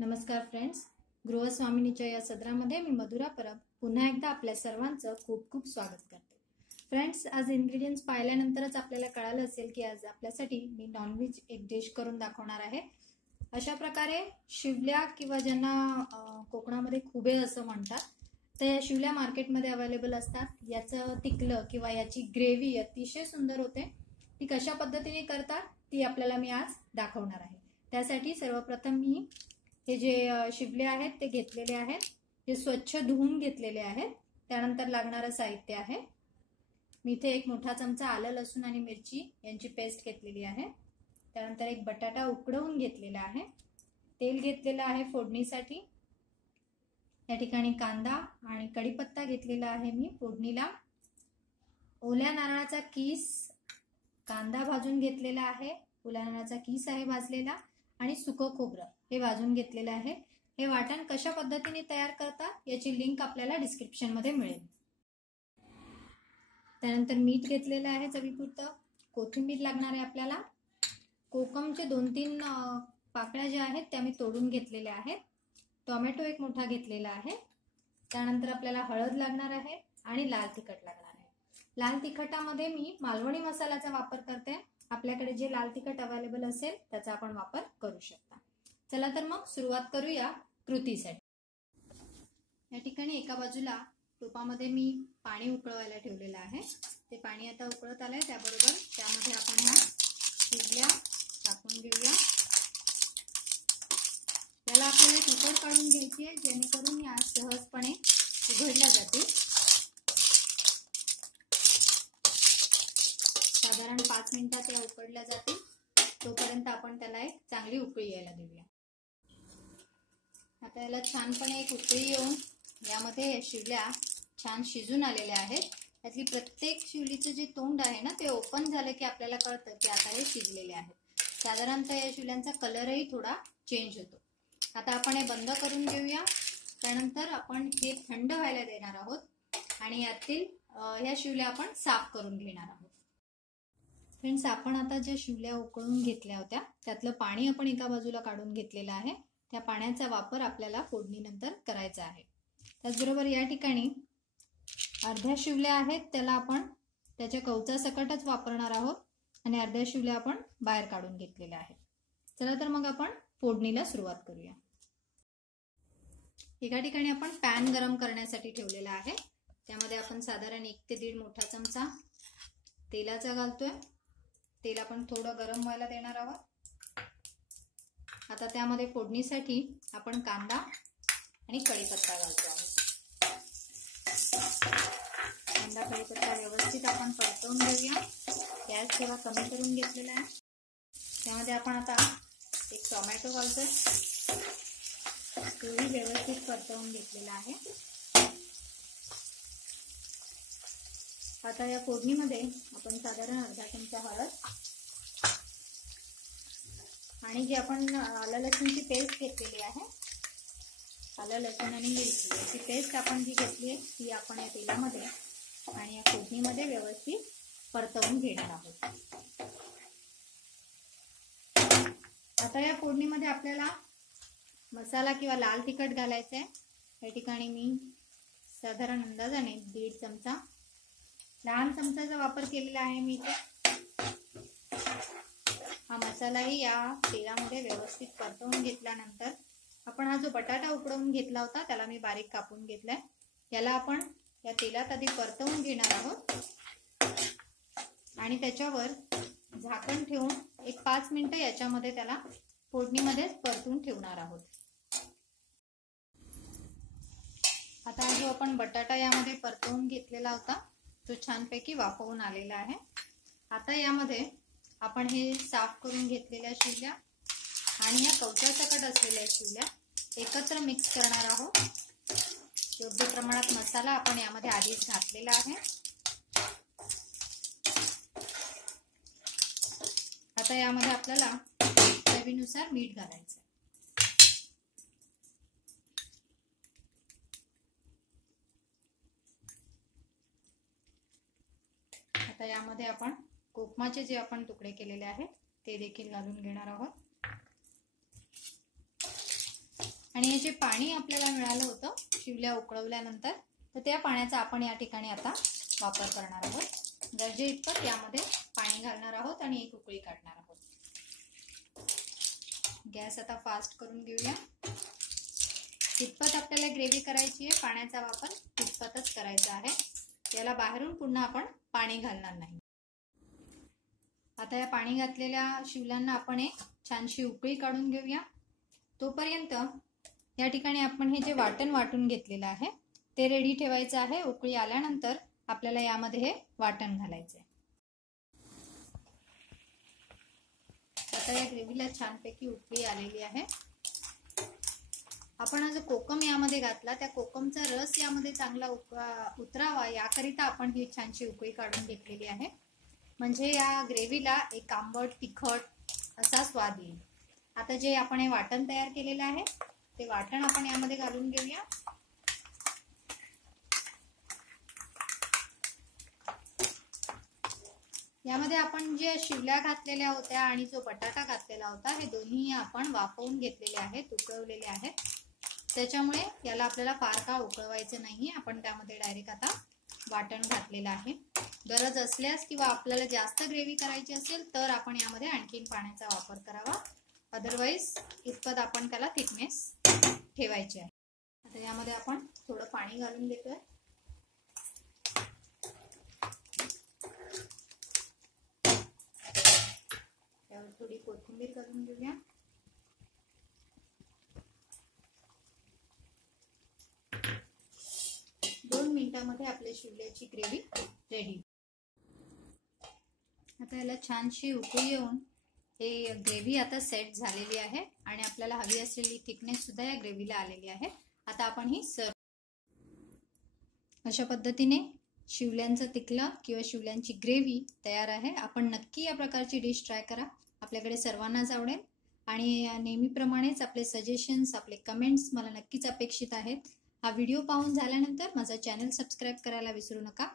नमस्कार फ्रेंड्स गृहस्वामिनीच्या या सदरामध्ये मी मधुरा परब पुन्हा एकदा आपल्या सर्वांचं खूप खूप स्वागत करते. फ्रेंड्स आज इन्ग्रेडियंट्स पाहिल्यानंतरच आपल्याला कळालं असेल की आज आपल्यासाठी मी नॉनव्हेज एक डिश करून दाखवणार आहे. अशा प्रकारे शिवल्या किंवा ज्यांना कोकणामध्ये खुबे असं म्हणतात तर या शिवल्या मार्केटमध्ये अवेलेबल असतात. याचं तिकलं किंवा याची ग्रेव्ही अतिशय सुंदर होते. ती कशा पद्धतीने करतात ती आपल्याला मी आज दाखवणार आहे. त्यासाठी सर्वप्रथम मी हे जे शिवले आहेत ते घेतलेले आहेत. जे स्वच्छ धुवून घेतलेले आहेत. त्यानंतर लागणारं साहित्य आहे. मी इथे एक मोठा चमचा आलं लसूण आणि मिरची यांची पेस्ट घेतलेली आहे. त्यानंतर एक बटाटा उकडवून घेतलेला आहे. तेल घेतलेलं आहे फोडणीसाठी. या ठिकाणी कांदा आणि कढीपत्ता घेतलेला आहे मी फोडणीला. ओल्या नारळाचा किस कांदा भाजून घेतलेला आहे. ओल्या नारळाचा किस आहे भाजलेला. आणि सुकं खोबरं हे भाजून घेतलेलं आहे. हे वाटण कशा पद्धतीने तयार करतात याची लिंक आपल्याला डिस्क्रिप्शनमध्ये मिळेल. त्यानंतर मीठ घेतलेलं आहे चवीपुरतं. कोथिंबीर लागणार आहे आपल्याला. कोकमचे दोन तीन पाकळ्या ज्या आहेत त्या मी तोडून घेतलेल्या आहेत. टोमॅटो एक मोठा घेतलेला आहे. त्यानंतर आपल्याला हळद लागणार आहे आणि लाल तिखट लागणार आहे. लाल तिखटामध्ये मी मालवणी मसाल्याचा वापर करते. आपल्याकडे जे लाल तिखट अवेलेबल असेल त्याचा आपण वापर करू शकता. चला तर मग सुरुवात करूया कृतीसाठी. या ठिकाणी एका बाजूला टोपामध्ये मी पाणी उकळवायला ठेवलेलं आहे. ते पाणी आता उकळत आलंय त्याबरोबर त्यामध्ये आपण ह्या शिजल्या टाकून घेऊया. याला आपल्याला एक काढून घ्यायची आहे जेणेकरून या सहजपणे उघडल्या जातील. साधारण पाच मिनिटात या उकडल्या जातील. तोपर्यंत आपण त्याला एक चांगली उकळी यायला देऊया. आता याला छानपणे एक उकळी येऊन यामध्ये शिवल्या छान शिजून आलेल्या आहेत. त्यातली प्रत्येक शिवलीचं जे तोंड आहे ना ते ओपन झालं की आपल्याला कळतं की आता हे शिजलेले आहेत. साधारणतः या शिवल्यांचा कलरही थोडा चेंज होतो. आता आपण हे बंद करून घेऊया. त्यानंतर आपण हे थंड व्हायला देणार आहोत आणि यातील ह्या शिवल्या आपण साफ करून घेणार आहोत. फ्रेंड्स आपण आता ज्या शिवल्या उकळून घेतल्या होत्या त्यातलं पाणी आपण एका बाजूला काढून घेतलेलं आहे. त्या पाण्याचा वापर आपल्याला फोडणीनंतर करायचा आहे. त्याचबरोबर या ठिकाणी अर्ध्या शिवल्या आहेत त्याला आपण त्याच्या कवचा सकटच वापरणार आहोत आणि अर्ध्या शिवल्या आपण बाहेर काढून घेतलेल्या आहेत. चला तर मग आपण फोडणीला सुरुवात करूया. एका ठिकाणी आपण पॅन गरम करण्यासाठी ठेवलेला आहे. त्यामध्ये आपण साधारण एक ते दीड मोठा चमचा तेलाचा घालतोय. तेल आपण थोडं गरम व्हायला देणार आहोत. आता त्यामध्ये फोडणीसाठी आपण कांदा आणि कढीपत्ता घालतो आहोत. कांदा कढीपत्ता व्यवस्थित आपण परतवून घेऊया. गॅस थोडा कमी करून घेतलेला आहे. त्यामध्ये आपण आता एक टोमॅटो घालतोय. तोही व्यवस्थित परतवून घेतलेला आहे. आता या फोडणीमध्ये आपण साधारण अर्धा चमचा हळद आणि जी आपण आलं लसूणची पेस्ट घेतलेली आहे आलं लसूण आणि मिरची याची पेस्ट आपण जी घेतली आहे ती आपण या तेलामध्ये आणि या फोडणीमध्ये व्यवस्थित परतवून घेणार आहोत. आता या फोडणीमध्ये आपल्याला मसाला किंवा लाल तिखट घालायचं आहे या ठिकाणी मी साधारण अंदाजाने दीड चमचा लहान चमचाचा वापर केलेला आहे मी इथे. हा मसालाही या तेलामध्ये व्यवस्थित परतवून घेतल्यानंतर आपण हा जो बटाटा उकडवून घेतला होता त्याला मी बारीक कापून घेतलाय. याला आपण या तेलात आधी परतवून घेणार आहोत. आणि त्याच्यावर झाकण ठेवून एक पाच मिनिटं याच्यामध्ये त्याला फोडणीमध्येच परतून ठेवणार आहोत. आता जो आपण बटाटा यामध्ये परतवून घेतलेला होता तो छानपैकी वाफवून आलेला आहे. आता यामध्ये आपण हे साफ करून घेतलेल्या शिवल्या आणि या कवच्या सकट असलेल्या शिवल्या एकत्र मिक्स करणार आहोत. योग्य प्रमाणात मसाला आपण यामध्ये आधीच घातलेला आहे. आता यामध्ये आपल्याला चवीनुसार मीठ घालायचं आता यामध्ये आपण कोकमाचे जे आपण तुकडे केलेले आहेत ते देखील घालून घेणार आहोत. आणि हे जे पाणी आपल्याला मिळालं होतं शिवल्या उकळवल्यानंतर तर त्या पाण्याचा आपण या ठिकाणी आता वापर करणार आहोत. गरजे इतपत यामध्ये पाणी घालणार आहोत आणि एक उकळी काढणार आहोत. गॅस आता फास्ट करून घेऊया. कितपत आपल्याला ग्रेव्ही करायची आहे पाण्याचा वापर तितपतच करायचा आहे. याला बाहेरून पुन्हा आपण पाणी घालणार नाही. आता या पाणी घातलेल्या शिवल्यांना आपण एक छानशी उकळी काढून घेऊया. तोपर्यंत या ठिकाणी आपण हे जे वाटण वाटून घेतलेलं आहे ते रेडी ठेवायचं आहे. उकळी आल्यानंतर आपल्याला यामध्ये हे वाटण घालायचं आहे. आता या ग्रेव्हीला छानपैकी उकळी आलेली आहे. आपण जो कोकम यामध्ये घातला त्या कोकमचा रस यामध्ये चांगला उतरावा याकरिता आपण ही छानशी उकळी काढून घेतलेली आहे. म्हणजे या ग्रेव्हीला एक आंबट तिखट असा स्वाद येईल. आता जे आपण हे वाटण तयार केलेलं आहे ते वाटण आपण यामध्ये घालून घेऊया. यामध्ये आपण जे शिवल्या घातलेल्या होत्या आणि जो बटाटा घातलेला होता हे दोन्ही आपण वाफवून घेतलेले आहेत उकळवलेले आहेत. त्याच्यामुळे याला आपल्याला फार काळ उकळवायचं नाही आपण त्यामध्ये डायरेक्ट आता वाटण घातलेलं आहे. गरज असल्यास किंवा आपल्याला जास्त ग्रेव्ही करायची असेल तर आपण यामध्ये आणखीन पाण्याचा वापर करावा. अदरवाईज इतपत आपण त्याला थिकनेस ठेवायचे आहे. आता यामध्ये आपण थोडं पाणी घालून देतोय त्यावर थोडी कोथिंबीर करून घेऊया. दोन आपल्या शिवल्याची ग्रेव्ही रेडी आता याला छानशी उकळी येऊन हे ग्रेव्ही आता सेट झालेली आहे आणि आपल्याला हवी असलेली थिकनेस सुद्धा या ग्रेव्हीला आलेली आहे. आता आपण ही सर्व अशा पद्धतीने शिवल्यांचं तिकला किंवा शिवल्यांची ग्रेव्ही तयार आहे. आपण नक्की या प्रकारची डिश ट्राय करा. आपल्याकडे सर्वांनाच आवडेल. आणि नेहमीप्रमाणेच आपले सजेशन्स आपले कमेंट्स मला नक्कीच अपेक्षित आहेत. हा व्हिडिओ पाहून झाल्यानंतर माझा चॅनल सबस्क्राईब करायला विसरू नका.